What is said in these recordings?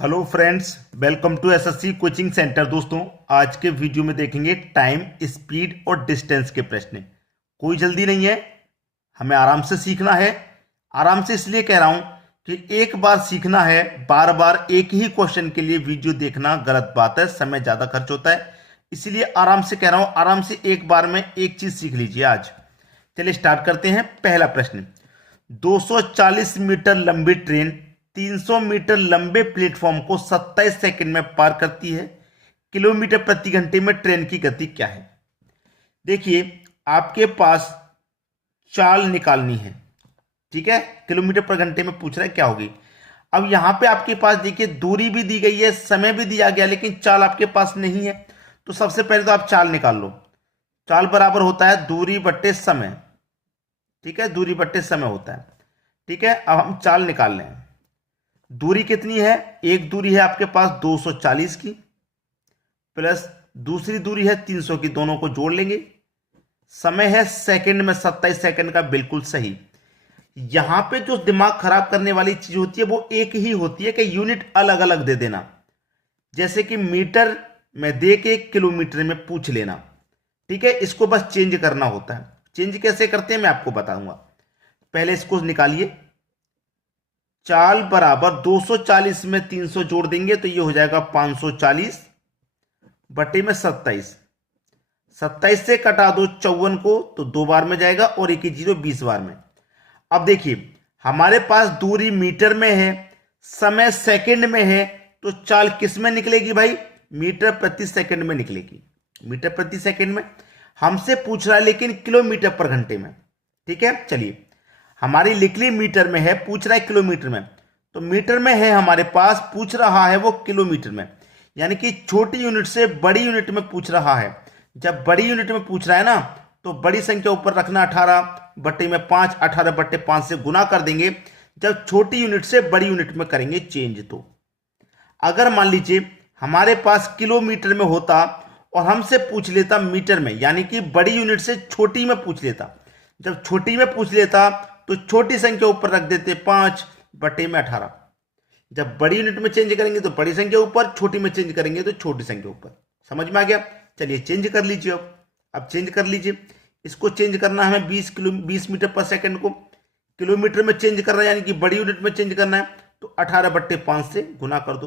Hello friends, welcome to SSC coaching centre. दोस्तों, आज के वीडियो में देखेंगे टाइम, स्पीड और डिस्टेंस के प्रश्न। कोई जल्दी नहीं है, हमें आराम से सीखना है। आराम से इसलिए कह रहा हूं कि एक बार सीखना है, बार बार एक ही क्वेश्चन के लिए वीडियो देखना गलत बात है, समय ज्यादा खर्च होता है। इसलिए आराम से कह रहा हूं, आराम से एक बार में एक चीज सीख लीजिए आज। चलिए स्टार्ट करते हैं। पहला प्रश्न, 240 मीटर लंबी ट्रेन 300 मीटर लंबे प्लेटफॉर्म को 27 सेकंड में पार करती है। किलोमीटर प्रति घंटे में ट्रेन की गति क्या है? देखिए, आपके पास चाल निकालनी है, ठीक है। किलोमीटर पर घंटे में पूछ रहा है क्या होगी। अब यहां पे आपके पास देखिए, दूरी भी दी गई है, समय भी दिया गया, लेकिन चाल आपके पास नहीं है। तो सबसे पहले तो आप चाल निकाल लो। चाल बराबर होता है दूरी बट्टे समय, ठीक है। दूरी बट्टे समय होता है, ठीक है। अब हम चाल निकाल लें। दूरी कितनी है? एक दूरी है आपके पास 240 की, प्लस दूसरी दूरी है 300 की, दोनों को जोड़ लेंगे। समय है सेकंड में 27 सेकंड का, बिल्कुल सही। यहां पे जो दिमाग खराब करने वाली चीज होती है वो एक ही होती है कि यूनिट अलग अलग दे देना। जैसे कि मीटर में दे के किलोमीटर में पूछ लेना, ठीक है। इसको बस चेंज करना होता है। चेंज कैसे करते हैं मैं आपको बताऊंगा। पहले इसको निकालिए। चाल बराबर 240 में 300 जोड़ देंगे तो ये हो जाएगा 540 बटे में 27। 27 से कटा दो 54 को तो 2 बार में जाएगा और 1 जीरो 20 बार में। अब देखिए, हमारे पास दूरी मीटर में है, समय सेकंड में है, तो चाल किस में निकलेगी भाई? मीटर प्रति सेकंड में निकलेगी। मीटर प्रति सेकंड में हमसे पूछ रहा है, लेकिन किलोमीटर पर घंटे में, ठीक है। चलिए, हमारी लिखली मीटर में है, पूछ रहा है किलोमीटर में। तो मीटर में है हमारे पास, पूछ रहा है वो किलोमीटर में, यानी कि छोटी यूनिट से बड़ी यूनिट में पूछ रहा है। जब बड़ी यूनिट में पूछ रहा है ना, तो बड़ी संख्या ऊपर रखना, 18 बटे में 5, 18 बटे 5 से गुना कर देंगे। जब छोटी यूनिट से बड़ी यूनिट में करेंगे चेंज, तो अगर मान लीजिए हमारे पास किलोमीटर में होता और हमसे पूछ लेता मीटर में, यानी कि बड़ी यूनिट से छोटी में पूछ लेता। जब छोटी में पूछ लेता तो छोटी संख्या ऊपर रख देते 5 बटे में 18। जब बड़ी यूनिट में चेंज करेंगे तो बड़ी संख्या ऊपर, छोटी में चेंज करेंगे तो छोटी संख्या ऊपर। समझ में आ गया? चलिए चेंज कर लीजिए। अब चेंज कर लीजिए। इसको चेंज करना है हमें 20 मीटर पर सेकंड को किलोमीटर में चेंज करना है, यानी कि बड़ी यूनिट में चेंज करना है। तो 18 बट्टे 5 से गुना कर दो।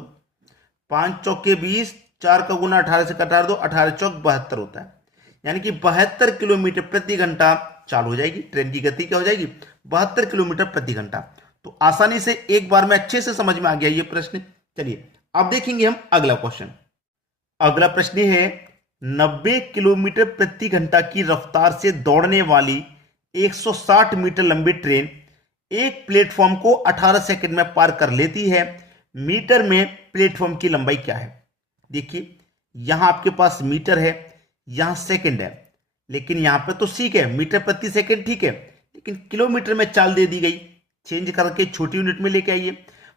5 चौके 20, 4 का गुना 18 से कटा दो, 18 चौक 72 होता है, यानी कि 72 किलोमीटर प्रति घंटा चालू हो जाएगी। ट्रेन की गति क्या हो जाएगी? 72 किलोमीटर प्रति घंटा। तो आसानी से एक बार में अच्छे से समझ में आ गया ये प्रश्न। चलिए अब देखेंगे हम अगला क्वेश्चन। अगला प्रश्न है, 90 किलोमीटर प्रति घंटा की रफ्तार से दौड़ने वाली 160 मीटर लंबी ट्रेन एक प्लेटफॉर्म को 18 सेकंड में पार कर लेती है। मीटर में प्लेटफॉर्म की लंबाई क्या है? देखिए, यहां आपके पास मीटर है, यहां सेकंड है, लेकिन यहां पे तो ठीक है, मीटर प्रति सेकंड ठीक है, लेकिन किलोमीटर में चाल दे दी गई। चेंज करके छोटी यूनिट में लेके आइए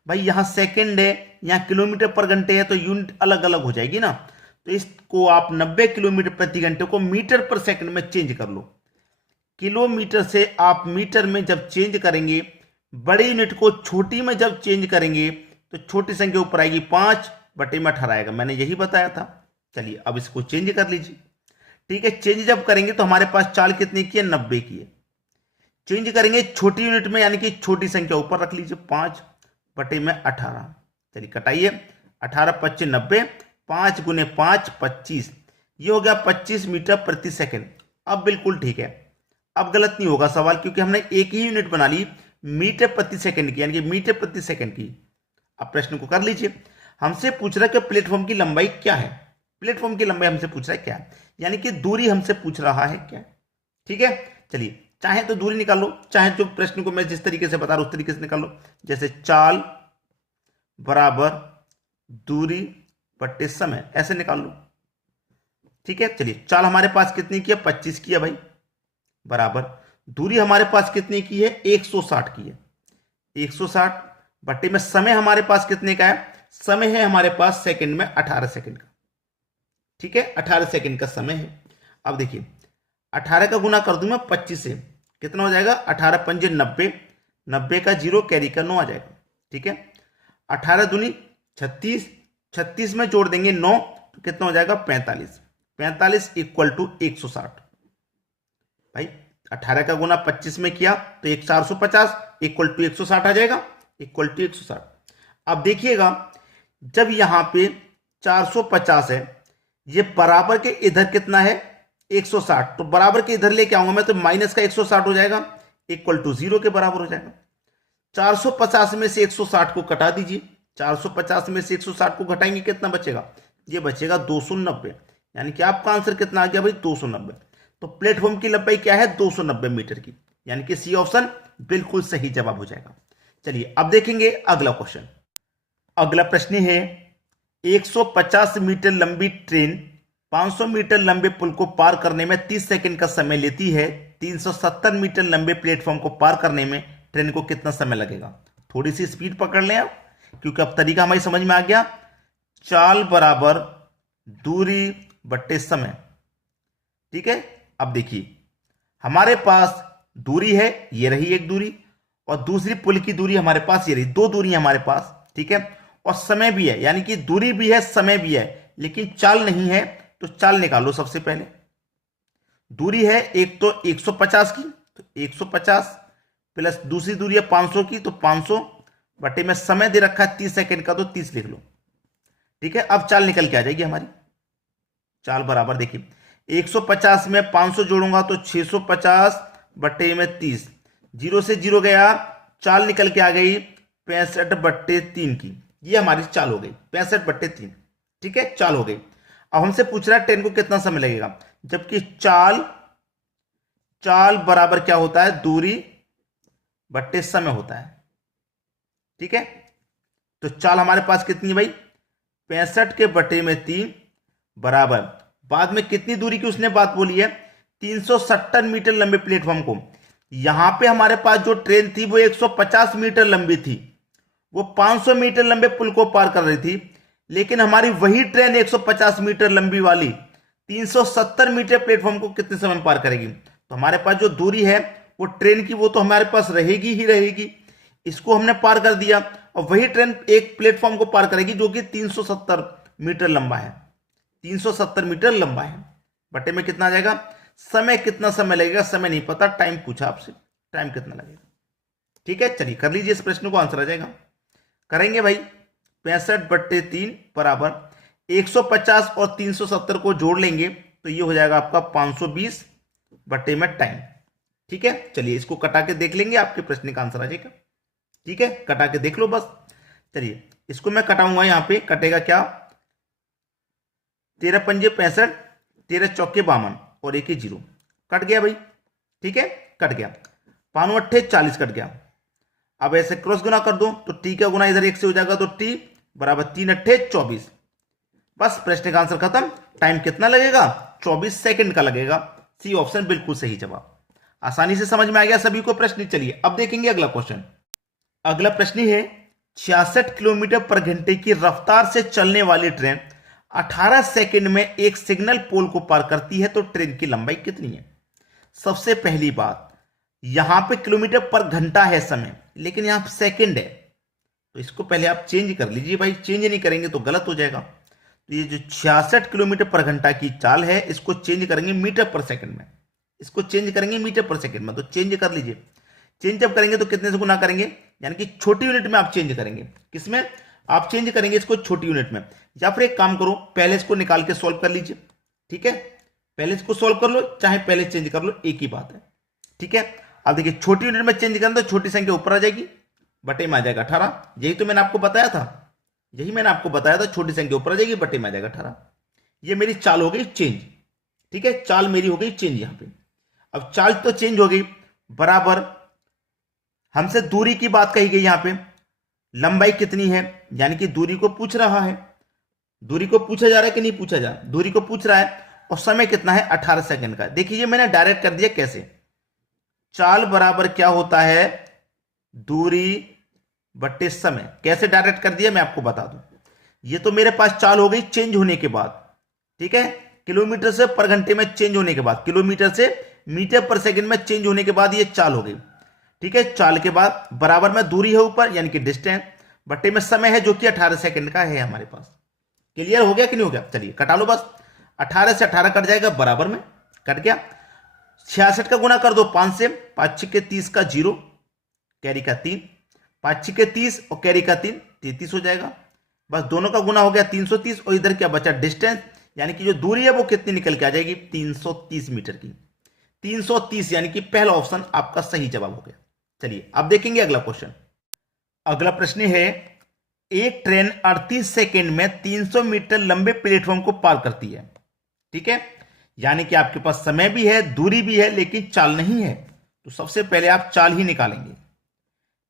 भाई। यहां सेकंड है, यहां किलोमीटर पर घंटे है, तो यूनिट अलग अलग हो जाएगी ना। तो इसको आप 90 किलोमीटर प्रति घंटे को मीटर पर सेकंड में चेंज कर लो। किलोमीटर से आप मीटर में जब चेंज करेंगे, बड़ी यूनिट को छोटी में जब चेंज करेंगे, तो छोटी संख्या ऊपर आएगी, 5 बटे में 18 आएगा। मैंने यही बताया था। चलिए अब इसको चेंज कर लीजिए, ठीक है। चेंज जब करेंगे तो हमारे पास चाल कितने की है? 90 की है। चेंज करेंगे छोटी यूनिट में, यानी कि छोटी संख्या ऊपर रख लीजिए, 5 बटे में 18। चलिए कटाइए, 18 25 90, 5 गुने 5 25, ये हो गया 25 मीटर प्रति सेकंड। अब बिल्कुल ठीक है, अब गलत नहीं होगा सवाल, क्योंकि हमने एक ही यूनिट बना ली मीटर प्रति सेकंड की, यानी कि मीटर प्रति सेकंड की। अब प्रश्न को कर लीजिए। हमसे पूछ रहा है कि प्लेटफॉर्म की लंबाई क्या है। प्लेटफॉर्म की लंबाई हमसे पूछ रहा है क्या है, यानी कि दूरी हमसे पूछ रहा है क्या, ठीक है। चलिए, चाहे तो दूरी निकाल लो, चाहे जो प्रश्न को मैं जिस तरीके से बता रहा हूं उस तरीके से निकाल लो। जैसे चाल बराबर दूरी बट्टे समय, ऐसे निकाल लो, ठीक है। चलिए, चाल हमारे पास कितनी की है? 25 की है भाई, बराबर दूरी हमारे पास कितने की है? 160 की है। 160 बट्टे में समय हमारे पास कितने का है? समय है हमारे पास सेकंड में 18 सेकंड का, ठीक है। 18 सेकंड का समय है। अब देखिए, 18 का गुना कर दूं मैं 25 से, कितना हो जाएगा? 18 पंजे 90, 90 का जीरो कैरी का 9 आ जाएगा, ठीक है। 18 दूनी 36, 36 में जोड़ देंगे 9 तो कितना हो जाएगा 45, 45 इक्वल टू 160। भाई 18 का गुना 25 में किया तो 450 इक्वल टू 160 आ जाएगा, इक्वल टू 160। अब देखिएगा जब यहां पे 450 है, ये बराबर के इधर कितना है 160, तो बराबर के इधर लेके आऊंगा मैं तो माइनस का 160 हो जाएगा, इक्वल टू 0 के बराबर हो जाएगा। 450 में से 160 को घटा दीजिए, 450 में से 160 को घटाएंगे कितना बचेगा, ये बचेगा 290, यानी कि आपका आंसर कितना आ गया भाई 290। तो प्लेटफॉर्म की लंबाई क्या है 290 मीटर की, यानी कि सी ऑप्शन बिल्कुल सही जवाब हो जाएगा। चलिए अब देखेंगे अगला क्वेश्चन। अगला प्रश्न है 150 मीटर लंबी ट्रेन 500 मीटर लंबे पुल को पार करने में 30 सेकंड का समय लेती है, 370 मीटर लंबे प्लेटफॉर्म को पार करने में ट्रेन को कितना समय लगेगा। थोड़ी सी स्पीड पकड़ लें आप, क्योंकि अब तरीका हमारी समझ में आ गया। चाल बराबर दूरी बट्टे समय, ठीक है। अब देखिए हमारे पास दूरी है, ये रही एक दूरी, और दूसरी पुल की दूरी हमारे पास ये रही, दो दूरी हमारे पास, ठीक है। और समय भी है, यानी कि दूरी भी है समय भी है, लेकिन चाल नहीं है, तो चाल निकालो। सबसे पहले दूरी है एक तो 150 की, तो 150 प्लस दूसरी दूरी है 500 की, तो 500 बटे में समय दे रखा है 30 सेकंड का, तो 30 लिख लो, ठीक है। अब चाल निकल के आ जाएगी हमारी। चाल बराबर देखिए 150 में 500 जोड़ूंगा तो 650 बटे में 30, 0 से 0 गया, चाल निकल के आ गई 65 बट्टे 3 की, ये हमारी चाल हो गई 65 बट्टे 3, ठीक है, चाल हो गई। अब हमसे पूछ रहा है ट्रेन को कितना समय लगेगा, जबकि चाल बराबर क्या होता है दूरी बट्टे समय होता है, ठीक है। तो चाल हमारे पास कितनी है भाई 65 के बटे में 3 बराबर, बाद में कितनी दूरी की उसने बात बोली है 370 मीटर लंबे प्लेटफॉर्म को। यहां पे हमारे पास जो ट्रेन थी वो 150 मीटर लंबी थी, वो 500 मीटर लंबे पुल को पार कर रही थी, लेकिन हमारी वही ट्रेन 150 मीटर लंबी वाली 370 मीटर प्लेटफॉर्म को कितने समय में पार करेगी। तो हमारे पास जो दूरी है वो ट्रेन की वो तो हमारे पास रहेगी ही रहेगी, इसको हमने पार कर दिया, और वही ट्रेन एक प्लेटफॉर्म को पार करेगी जो कि 370 मीटर लंबा है, 370 मीटर लंबा है, बटे में कितना आ जाएगा, समय कितना समय लगेगा, समय नहीं पता, टाइम पूछा आपसे, टाइम कितना लगेगा, ठीक है। चलिए कर लीजिए इस प्रश्न को, आंसर आ जाएगा। करेंगे भाई 65 बट्टे 3 बराबर 150 और 370 को जोड़ लेंगे तो ये हो जाएगा आपका 520 बट्टे में टाइम, ठीक है। चलिए इसको कटा के देख लेंगे, आपके प्रश्न का आंसर आ जाएगा, ठीक है, कटा के देख लो बस। चलिए इसको मैं कटाऊंगा, यहां पे कटेगा क्या 13 पंजे 65, 13 चौके 52 और 1 0, कट गया भाई, ठीक है, कट गया। 5 अट्ठे 40 कट गया। अब ऐसे क्रॉस गुना कर दो तो टी का गुना इधर 1 से हो जाएगा, तो टी बराबर 3 अट्ठे 24, बस प्रश्न का आंसर खत्म। टाइम कितना लगेगा 24 सेकंड का लगेगा, सी ऑप्शन बिल्कुल सही जवाब। आसानी से समझ में आ गया सभी को प्रश्न। चलिए अब देखेंगे अगला क्वेश्चन। अगला प्रश्न है 66 किलोमीटर पर घंटे की रफ्तार से चलने वाली ट्रेन 18 सेकंड में एक सिग्नल पोल को पार करती है, तो ट्रेन की लंबाई कितनी है। सबसे पहली बात, यहां पे किलोमीटर पर घंटा है समय, लेकिन यहां पे सेकंड है, तो इसको पहले आप चेंज कर लीजिए भाई, चेंज नहीं करेंगे तो गलत हो जाएगा। तो ये जो 66 किलोमीटर पर घंटा की चाल है, इसको चेंज करेंगे मीटर पर सेकंड में, इसको चेंज करेंगे मीटर पर सेकंड में, तो चेंज कर लीजिए। चेंज जब करेंगे तो कितने से गुना करेंगे, यानी कि छोटी यूनिट में आप चेंज करेंगे, किसमें आप चेंज करेंगे इसको छोटी यूनिट में। या फिर एक काम करो, पहले इसको निकाल के सॉल्व कर लीजिए, ठीक है, पहले इसको सॉल्व कर लो, चाहे पहले चेंज कर लो, एक ही बात है, ठीक है। अब देखिए छोटी यूनिट में चेंज करें तो छोटी संख्या ऊपर आ जाएगी, बटे में आ जाएगा 18, यही तो मैंने आपको बताया था, यही मैंने आपको बताया था, छोटी संख्या ऊपर आ जाएगी, बटे में आ जाएगा 18। ये मेरी चाल हो गई चेंज, ठीक है, चाल मेरी हो गई चेंज यहां पे। अब चाल तो चेंज हो गई, बराबर हमसे दूरी की बात कही गई, यहां पे लंबाई कितनी है, यानी कि दूरी को पूछ रहा है, दूरी को पूछा जा रहा है कि नहीं पूछा जा, दूरी को पूछ रहा है, और समय कितना है 18 सेकंड का। देखिए मैंने डायरेक्ट कर दिया, कैसे, चाल बराबर क्या होता है दूरी बट्टे समय, कैसे डायरेक्ट कर दिया मैं आपको बता दूं। ये तो मेरे पास चाल हो गई चेंज होने के बाद, ठीक है, किलोमीटर से पर घंटे में चेंज होने के बाद, किलोमीटर से मीटर पर सेकंड में चेंज होने के बाद ये चाल हो गई, ठीक है। चाल के बाद बराबर में दूरी है ऊपर, यानी कि डिस्टेंस, बटे में समय है जो कि 18 सेकंड का है हमारे पास। क्लियर हो गया कि नहीं हो गया? चलिए कटा लो बस। 18 से 18 कट जाएगा, बराबर में कट गया। 66 का गुना कर दो 5 से, 5 6 के 30 का 0, कैरी का 3, 5 6 के 30 और कैरी का 3, 33 हो जाएगा। बस दोनों का गुना हो गया 330, और इधर क्या बचा? डिस्टेंस, यानी कि जो दूरी है वो कितनी निकल के आ जाएगी? 330 मीटर की। 330 यानी कि पहला ऑप्शन आपका सही जवाब हो गया। चलिए अब देखेंगे अगला क्वेश्चन। अगला प्रश्न है, एक ट्रेन 38 सेकेंड में 300 मीटर लंबे प्लेटफॉर्म को पार करती है। ठीक है, यानी कि आपके पास समय भी है, दूरी भी है, लेकिन चाल नहीं है। तो सबसे पहले आप चाल ही निकालेंगे।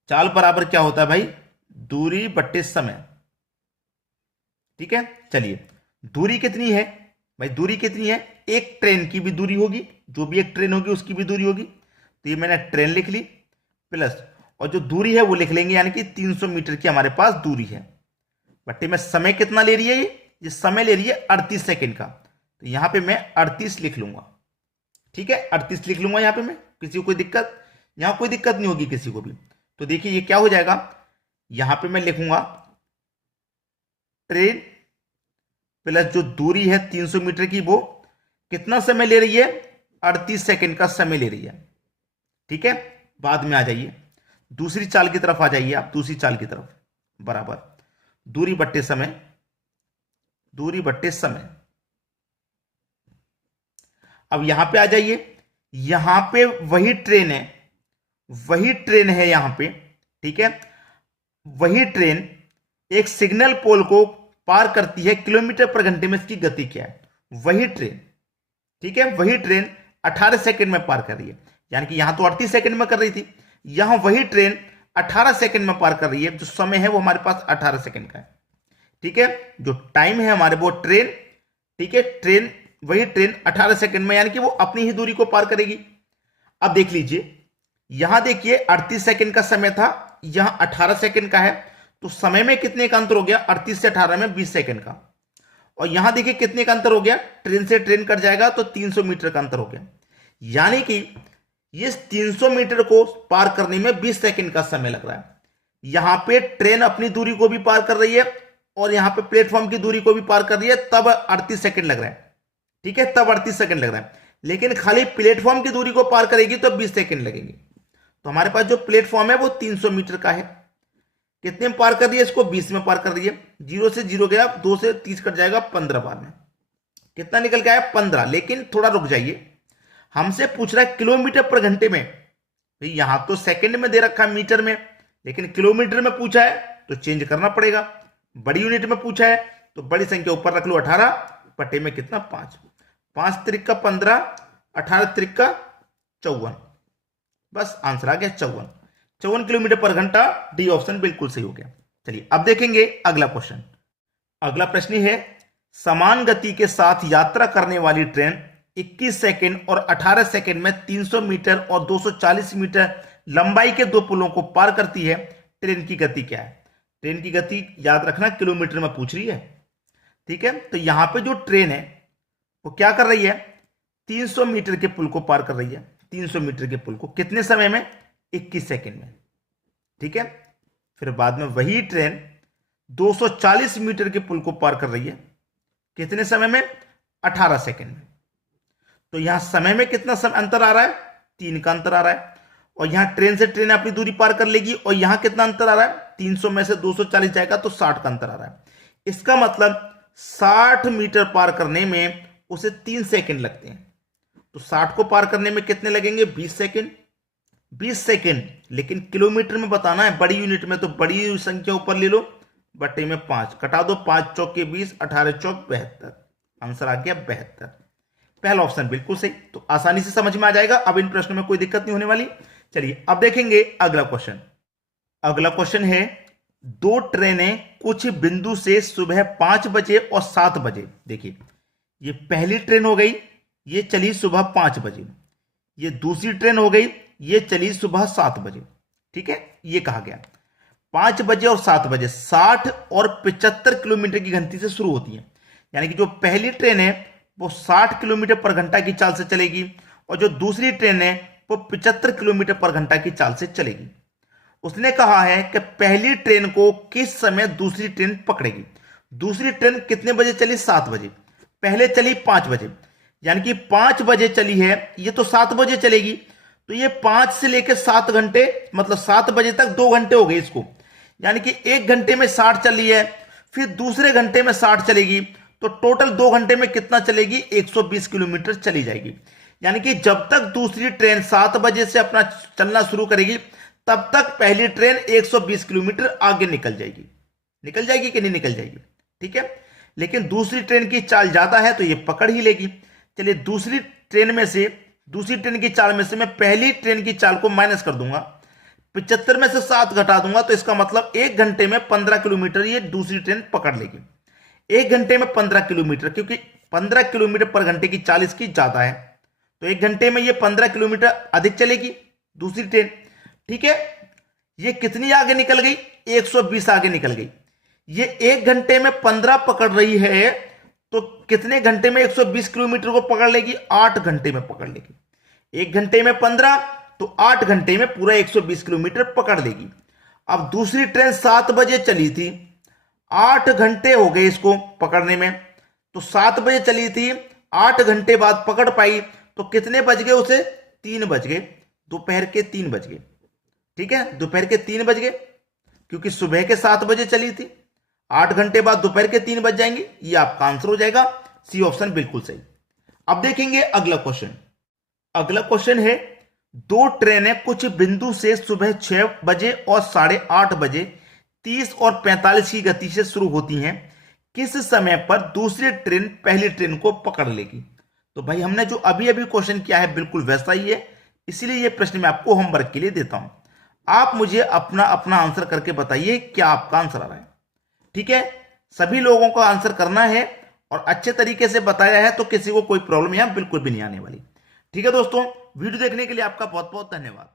चाल बराबर क्या होता है भाई? दूरी बट्टे समय। ठीक है, चलिए दूरी कितनी है भाई? दूरी कितनी है? एक ट्रेन की भी दूरी होगी, जो भी एक ट्रेन होगी उसकी भी दूरी होगी। तो ये मैंने ट्रेन लिख ली, प्लस और जो दूरी है वो लिख लेंगे, यानी कि 300 मीटर की हमारे पास दूरी है। बट्टे में समय कितना ले रही है? ये समय ले रही है 38 सेकेंड का। तो यहां पे मैं 38 लिख लूंगा। ठीक है, 38 लिख लूंगा यहां पे मैं। किसी को कोई दिक्कत? यहां कोई दिक्कत नहीं होगी किसी को भी। तो देखिए ये क्या हो जाएगा, यहां पे मैं लिखूंगा ट्रेन प्लस जो दूरी है 300 मीटर की, वो कितना समय ले रही है? 38 सेकेंड का समय ले रही है। ठीक है, बाद में आ जाइए, दूसरी चाल की तरफ आ जाइए आप। दूसरी चाल की तरफ बराबर दूरी बट्टे समय, दूरी बट्टे समय। अब यहां पे आ जाइए, यहां पे वही ट्रेन है, वही ट्रेन है यहां पे। ठीक है, वही ट्रेन एक सिग्नल पोल को पार करती है, किलोमीटर पर घंटे में इसकी गति क्या है? वही ट्रेन, ठीक है, वही ट्रेन 18 सेकंड में पार कर रही है। यानी कि यहां तो 38 सेकंड में कर रही थी, यहां वही ट्रेन 18 सेकंड में पार कर रही है। जो समय है वो हमारे पास 18 सेकंड का है। ठीक है, जो टाइम है हमारे वो ट्रेन, ठीक है, ट्रेन वही ट्रेन 18 सेकंड में, यानी कि वो अपनी ही दूरी को पार करेगी। अब देख लीजिए, यहां देखिए 38 सेकंड का समय था, यहां 18 सेकंड का है। तो समय में कितने का अंतर हो गया? 38 से 18 में 20 सेकंड का। और यहां देखिए कितने का अंतर हो गया? ट्रेन से ट्रेन कट जाएगा तो 300 मीटर का अंतर हो गया। यानी कि इस 300 मीटर को पार करने में 20 सेकंड का समय लग रहा है। यहां पे ट्रेन अपनी दूरी को भी पार कर रही है और यहां पे प्लेटफॉर्म की दूरी को भी पार कर रही है, तब 38 सेकंड लग रहा है। ठीक है, तब 38 सेकंड लग रहा है। लेकिन खाली प्लेटफॉर्म की दूरी को पार करेगी तो 20 सेकंड लगेंगे। तो हमारे पास जो प्लेटफॉर्म है वो 300 मीटर का है। कितने में पार कर रही है इसको? 20 में पार कर रही है। 0 से 0 गया, 2 से 30 कट जाएगा, 15 बार में कितना निकल के आया? 15। लेकिन थोड़ा रुक जाइए, हमसे पूछ रहा है किलोमीटर पर घंटे में। यहां तो सेकंड में दे रखा है, मीटर में, लेकिन किलोमीटर में पूछा है तो चेंज करना पड़ेगा। बड़ी यूनिट में पूछा है तो बड़ी संख्या ऊपर रख लो 18, बटे में कितना? 5। 5 त्रिक का 15, 18 त्रिक का 54। बस आंसर आ गया 54। 54 किलोमीटर पर घंटा। डी ऑप्शन बिल्कुल सही हो गया। चलिए अब देखेंगे अगला क्वेश्चन। अगला प्रश्न है, समान गति के साथ यात्रा करने वाली ट्रेन 21 सेकंड और 18 सेकंड में 300 मीटर और 240 मीटर लंबाई के दो पुलों को पार करती है। ट्रेन की गति क्या है? ट्रेन की गति याद रखना किलोमीटर में पूछ रही है। ठीक है, तो यहां पे जो ट्रेन है वो क्या कर रही है? 300 मीटर के पुल को पार कर रही है। 300 मीटर के पुल को कितने समय में? 21 सेकंड में। ठीक है, फिर बाद में वही ट्रेन 240 मीटर के पुल को पार कर रही है, कितने समय में? 18 सेकंड में। तो यहां समय में कितना समय अंतर आ रहा है? 3 का अंतर आ रहा है। और यहां ट्रेन से ट्रेन अपनी दूरी पार कर लेगी, और यहां कितना अंतर आ रहा है? 300 में से 240 जाएगा तो 60 का अंतर आ रहा है। इसका मतलब 60 मीटर पार करने में उसे 3 सेकंड लगते हैं। तो 60 को पार करने में कितने लगेंगे? 20 सेकंड। 20 सेकंड, लेकिन किलोमीटर में बताना है, बड़ी यूनिट में। तो बड़ी संख्या ऊपर ले लो, बटे में 5 कटा दो, 5 चौक के 20, 18 चौक 72। आंसर आ गया 72। पहला ऑप्शन बिल्कुल सही। तो आसानी से समझ में आ जाएगा, अब इन प्रश्नों में कोई दिक्कत नहीं होने वाली। चलिए अब देखेंगे अगला क्वेश्चन। अगला क्वेश्चन है, दो ट्रेनें कुछ बिंदु से सुबह 5 बजे और 7 बजे, देखिए ये पहली ट्रेन हो गई, ये चली सुबह 5 बजे। ये दूसरी ट्रेन हो गई, ये चली सुबह 7 बजे। ठीक है, ये कहा गया 5 बजे और 7 बजे 60 और 75 किलोमीटर की गति से शुरू होती है। यानी कि जो पहली ट्रेन है वो 60 किलोमीटर पर घंटा की चाल से चलेगी, और जो दूसरी ट्रेन है वो 75 किलोमीटर पर घंटा की चाल से चलेगी। उसने कहा है कि पहली ट्रेन को किस समय दूसरी ट्रेन पकड़ेगी। दूसरी ट्रेन कितने बजे चली? 7 बजे। पहले चली 5 बजे, यानी कि 5 बजे चली है, ये तो 7 बजे चलेगी। तो ये 5 से लेकर 7 घंटे, मतलब 7 बजे तक 2 घंटे हो गए इसको, यानी कि 1 घंटे में 60 चली है, फिर दूसरे घंटे में 60 चलेगी, तो टोटल 2 घंटे में कितना चलेगी? 120 किलोमीटर चली जाएगी। यानी कि जब तक दूसरी ट्रेन 7 बजे से अपना चलना शुरू करेगी, तब तक पहली ट्रेन 120 किलोमीटर आगे निकल जाएगी। निकल जाएगी कि नहीं निकल जाएगी? ठीक है, लेकिन दूसरी ट्रेन की चाल ज्यादा है तो ये पकड़ ही लेगी। चलिए, दूसरी ट्रेन की चाल में से मैं पहली ट्रेन की चाल को माइनस कर दूंगा, 75 में से 7 घटा दूंगा, तो इसका मतलब 1 घंटे में 15 किलोमीटर ये दूसरी ट्रेन पकड़ लेगी। 1 घंटे में 15 किलोमीटर, क्योंकि 15 किलोमीटर पर घंटे की चाल इसकी ज्यादा है, तो 1 घंटे में ये 15 किलोमीटर अधिक चलेगी दूसरी ट्रेन। ठीक है, ये कितनी आगे निकल गई? 120 आगे निकल गई। ये 1 घंटे में 15 पकड़ रही है, तो कितने घंटे में 120 किलोमीटर को पकड़ लेगी? 8 घंटे में पकड़ लेगी। 1 घंटे में 15, तो 8 घंटे में पूरा 120 किलोमीटर पकड़ लेगी। अब दूसरी ट्रेन 7 बजे चली थी, 8 घंटे हो गए इसको पकड़ने में, तो 7 बजे चली थी, 8 घंटे बाद पकड़ पाई, तो कितने बज गए उसे? 3 बज गए, दोपहर के 3 बज गए। ठीक है, दोपहर के 3 बज गए, क्योंकि सुबह के 7 बजे चली थी, 8 घंटे बाद दोपहर के 3 बज जाएंगे। ये आपका आंसर हो जाएगा, सी ऑप्शन बिल्कुल सही। अब देखेंगे अगला क्वेश्चन। अगला क्वेश्चन है, 2 ट्रेनें कुछ बिंदु से सुबह 6 बजे और 8:30 बजे 30 और 45 की गति से शुरू होती हैं। किस समय पर दूसरी ट्रेन पहली ट्रेन को पकड़ लेगी? तो भाई, हमने जो अभी अभी क्वेश्चन किया है बिल्कुल वैसा ही है, इसलिए यह प्रश्न मैं आपको होमवर्क के लिए देता हूं। आप मुझे अपना अपना आंसर करके बताइए क्या आपका आंसर आ रहा है। ठीक है, सभी लोगों को आंसर करना है और अच्छे तरीके से बताया है, तो किसी को कोई प्रॉब्लम यहां बिल्कुल भी नहीं आने वाली। ठीक है दोस्तों, वीडियो देखने के लिए आपका बहुत बहुत धन्यवाद।